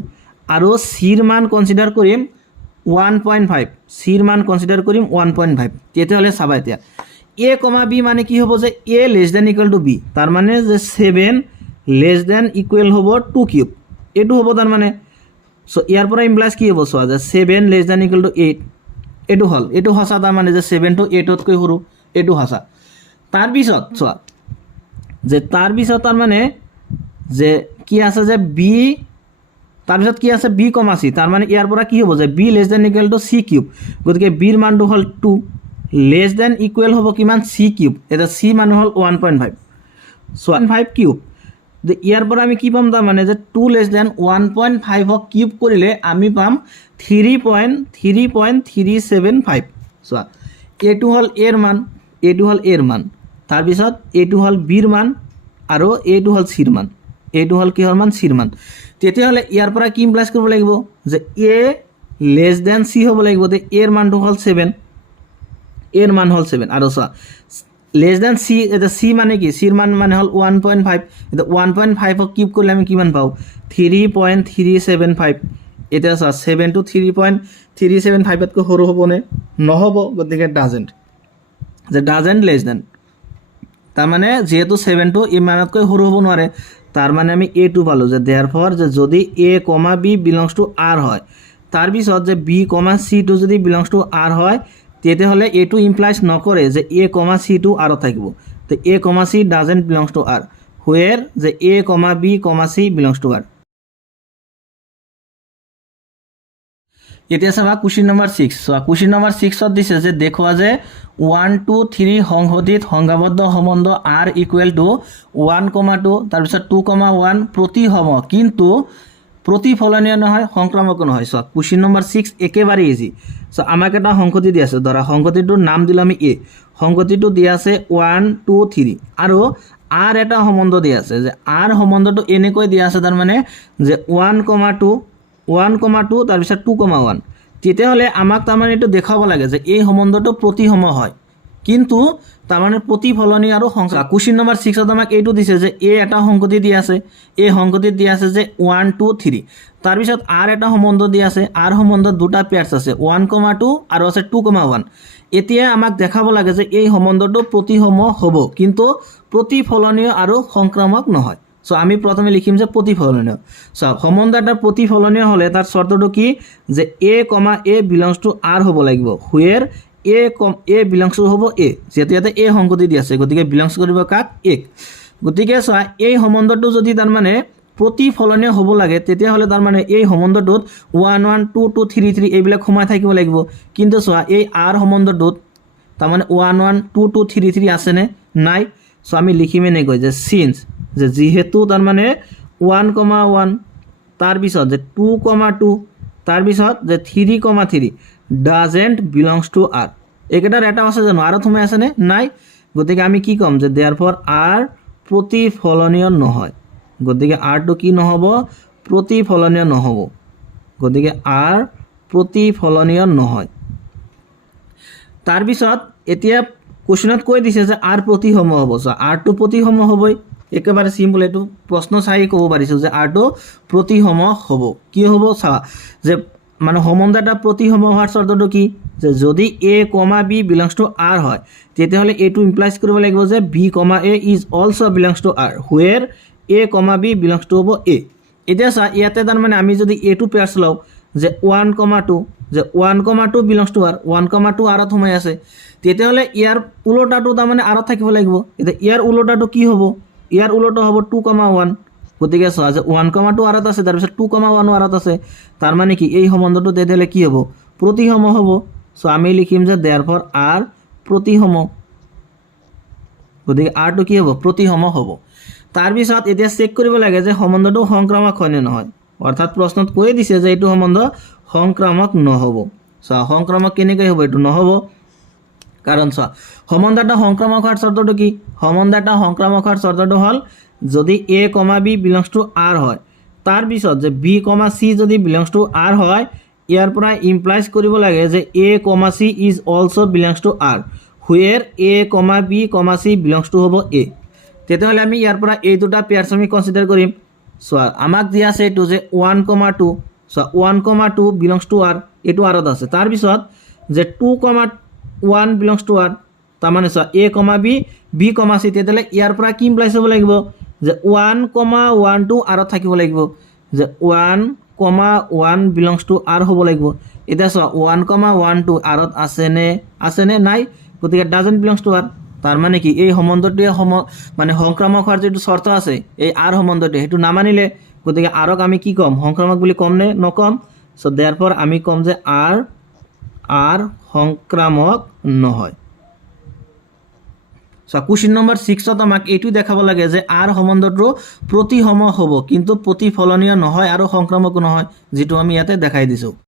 আৰু c এৰ মান কনসিডাৰ কৰিম 1.5 c এৰ মান কনসিডাৰ কৰিম 1.5 তেতিয়া হলে চাবা এতিয়া a, b মানে কি হ'ব যে a less than equal to b তার মানে যে 7 less than equal হ'ব 2 কিউব এটো হ'ব তার মানে সো ইয়াৰ পৰা ইমপ্লাইজ কি হ'ব সোয়া যে 7 less than equal to 8 এটো হল এটো হসা তার মানে যে 7 to 8 তকৈ সৰু এটো হসা তার পিছত সোয়া যে তার পিছত তার মানে যে কি আছে যে b তার পিছত কি আছে b, c তার মানে ইয়াৰ পৰা কি হ'ব যে b less than equal to c cube গতিকে b এর মানটো হল 2 less than equal হ'ব কিমান c কিউব এটা c মান হল 1.5 সো 1.5 কিউব যে ইয়াৰ পৰা আমি কি পাম তাৰ মানে যে 2 less than 1.5 ক কিউব কৰিলে আমি পাম 3.375 সো এটো হল এৰ মান এটো হল এৰ মান তাৰ পিছত এটো হল b এৰ মান আৰু এটো হল c এর মান এটো হল কি হল মান c এর মান তেতিয়া হলে ইয়াৰ পৰা কি ইমপ্লাইজ কৰিব লাগিব যে a less than c হ'ব লাগিব তে এর মানটো হল 7 এর মান হল 7 আৰু সা less than c এটা c মানে কি c এর মান মানে হল 1.5 এটা 1.5 ক কিউব কৰিলে আমি কিমান পাও 3.375 এটা সা 7 to 3.375 তকৈ সৰু হ'বনে নহব গতিকে ডাজন্ট less than তাৰ মানে যেহেতু 7 to ইমানতকৈ সৰু হ'ব নোৱাৰে তার মানে আমি a2 পালো যে therefore যে যদি a, b belongs to r হয় তার পিছত যে b, c টো যদি belongs to r হয় তেতিয়া হলে a2 ইমপ্লাইজ নকৰে যে a, c টো r থাকিব তো a, c doesn't belongs to r where যে a, b, c belongs to r এতিয়া চাবা question number 6 so question number 6 ত দিছে যে দেখুৱা যে 1 2 3 সংহতিত সংজ্ঞাবদ্ধ সম্বন্ধ r ইকুৱেল টু 1, 2 তাৰ পিছত 2, 1 প্ৰতিসম কিন্তু প্ৰতিফলনীয় নহয় সংক্ৰামক নহয় সো কোশ্চেন নম্বৰ 6 একেবাৰে ইজি সো আমাক এটা সংহতি দি আছে ধৰা সংহতিটোৰ নাম দিলা আমি a সংহতিটো দি আছে 1 2 3 আৰু r এটা সম্বন্ধ দি আছে যে r সম্বন্ধটো এনেকৈ দি আছে তাৰ মানে যে 1, 2 তাৰ পিছত 2, 1 তেতিয়া হলে আমাক তাৰ মানে এটো দেখাব লাগে যে এই সম্বন্ধটো প্ৰতিসম হয় কিন্তু তাৰ মানে প্ৰতিফলনী আৰু সংখ্যা কোশ্চেন নম্বৰ 6 ত আমাক এইটো দিছে যে a এটা সংহতি দি আছে এই সংহতি দি আছে যে 1 2 3 তাৰ পিছত r এটা সম্বন্ধ দি আছে r সম্বন্ধ দুটা পেয়াৰছ আছে 1, 2 আৰু আছে 2, 1 এতিয়া আমাক দেখাব লাগে যে এই সম্বন্ধটো প্ৰতিসম হ'ব কিন্তু প্ৰতিফলনীয় আৰু সংক্ৰামক নহয় সো আমি প্ৰথমে লিখিম যে প্ৰতিফলনীয় সো সম্বন্ধ এটা প্ৰতিফলনীয় হলে তাৰ শর্তটো কি যে a, a belongs to r হ'ব লাগিব where a belongs to হ'ব a যেহেতু ইয়াতে a সংগতি দি আছে গতিকে belongs কৰিব কাক a গতিকে সো এই সম্বন্ধটো যদি তাৰ মানে প্ৰতিফলনীয় হ'ব লাগে তেতিয়া হলে তাৰ মানে এই সম্বন্ধটোত 1 1 2 2 3 3 এইবিলাক সোমাই থাকিব লাগিব কিন্তু সো এই r সম্বন্ধটোত তাৰ মানে 1 1 2 2 3 3 আছে নে নাই সো আমি লিখিমে নে কই যে since যে যেহেতু তাৰ মানে 1, 1 তাৰ পিছত যে 2, 2 তাৰপিছত যে 3,3 ডাজেণ্ট বিলংছ টু আৰ এইকেইটাৰ এটা আছে জানো আৰত সোমাই আছেনে নাই গতিকে আমি কি ক'ম যে দেয়াৰফৰ আৰ প্ৰতিফলনীয় নহয় গতিকে আৰটো কি নহ'ব প্ৰতিফলনীয় নহ'ব গতিকে আৰ প্ৰতিফলনীয় নহয় তাৰপিছত এতিয়া কোৱেশ্যনত কৈ দিছে যে আৰ প্ৰতিসম হ'ব চ আৰটো প্ৰতিসম হ'বই একেবাৰে সিম্পল এইটো প্ৰশ্ন চাই ক'ব পাৰিছোঁ যে আৰটো প্ৰতিসম হ'ব কি হ'ব চাবা যে মানে সম্বন্ধ এটা প্ৰতিসম হোৱাৰ চৰ্তটো কি যে যদি A comma B belongs to R হয় তেতিয়াহ'লে এইটো ইমপ্লাইজ কৰিব লাগিব যে B comma A is also' belongs to R where A comma B belongs to হ'ব এ এতিয়া চা ইয়াতে তাৰমানে আমি যদি এটো পেয়াৰ্ছ লওঁ যে 1,2 যে 1,2 বিলংছ টু আৰ 1,2 আৰত সোমাই আছে তেতিয়াহ'লে ইয়াৰ উলোটাটো তাৰমানে আৰত থাকিব লাগিব এতিয়া ইয়াৰ উলোটাটো কি হ'ব ইয়াৰ উলোটা হ'ব 2,1 গতিকে চোৱা যে 1,2 আৰত আছে তাৰপিছত 2,1 আৰত আছে তাৰ মানে কি এই সম্বন্ধটো তেতিয়াহ'লে কি হ'ব প্ৰতিসম হ'ব চ' আমি লিখিম যে দেয়াৰফৰ আৰ প্ৰতিসম গতিকে আৰটো কি হ'ব প্ৰতিসম হ'ব তাৰপিছত এতিয়া চেক কৰিব লাগে যে সম্বন্ধটো সংক্ৰামক হয়নে নহয় অৰ্থাৎ প্ৰশ্নত কৈ দিছে যে এইটো সম্বন্ধ সংক্ৰামক নহ'ব চোৱা সংক্ৰামক কেনেকৈ হ'ব এইটো নহ'ব কাৰণ চোৱা সম্বন্ধ এটা সংক্ৰামক হোৱাৰ চৰ্তটো কি সম্বন্ধ এটা সংক্ৰামক হোৱাৰ চৰ্তটো হ'ল যদি A comma B belongs to R হয় তাৰপিছত যে বি কমা চি যদি বিলংছ টু আৰ হয় ইয়াৰ পৰা ইমপ্লাইজ কৰিব লাগে যে A comma C is also' belongs to R where A comma B comma C belongs to হ'ব এ তেতিয়াহ'লে আমি ইয়াৰ পৰা এই দুটা পেয়াৰ্ছ আমি কনচিডাৰ কৰিম চোৱা আমাক দিয়া আছে এইটো যে 1,2 চোৱা 1,2 বিলংছ টু আৰ এইটো আৰত আছে তাৰপিছত যে 2,1 বিলংছ টু আৰ তাৰমানে চোৱা এ comma B B comma C তেতিয়াহ'লে ইয়াৰ পৰা কি ইমপ্লাইজ হ'ব লাগিব যে 1,1 আৰত থাকিব লাগিব যে 1,1 বিলংছ টু আৰ হ'ব লাগিব এতিয়া চোৱা 1,1 আৰত আছেনে নাই গতিকে ডাজেণ্ট বিলংছ টু আৰ তাৰ মানে কি এই সম্বন্ধটোৱে মানে সংক্ৰামক হোৱাৰ যিটো চৰ্ত আছে এই আৰ সম্বন্ধটোৱে সেইটো নামানিলে গতিকে আৰক আমি কি ক'ম সংক্ৰামক বুলি ক'ম নে নক'ম চ' দেয়াৰফৰ আমি ক'ম যে আৰ সংক্ৰামক নহয় চ' কুৱেশ্যন নম্বৰ 6ত আমাক এইটো দেখাব লাগে যে আৰ সম্বন্ধটো প্ৰতিসম হ'ব কিন্তু প্ৰতিফলনীয় নহয় আৰু সংক্ৰামক নহয় যিটো আমি ইয়াতে দেখাই দিছোঁ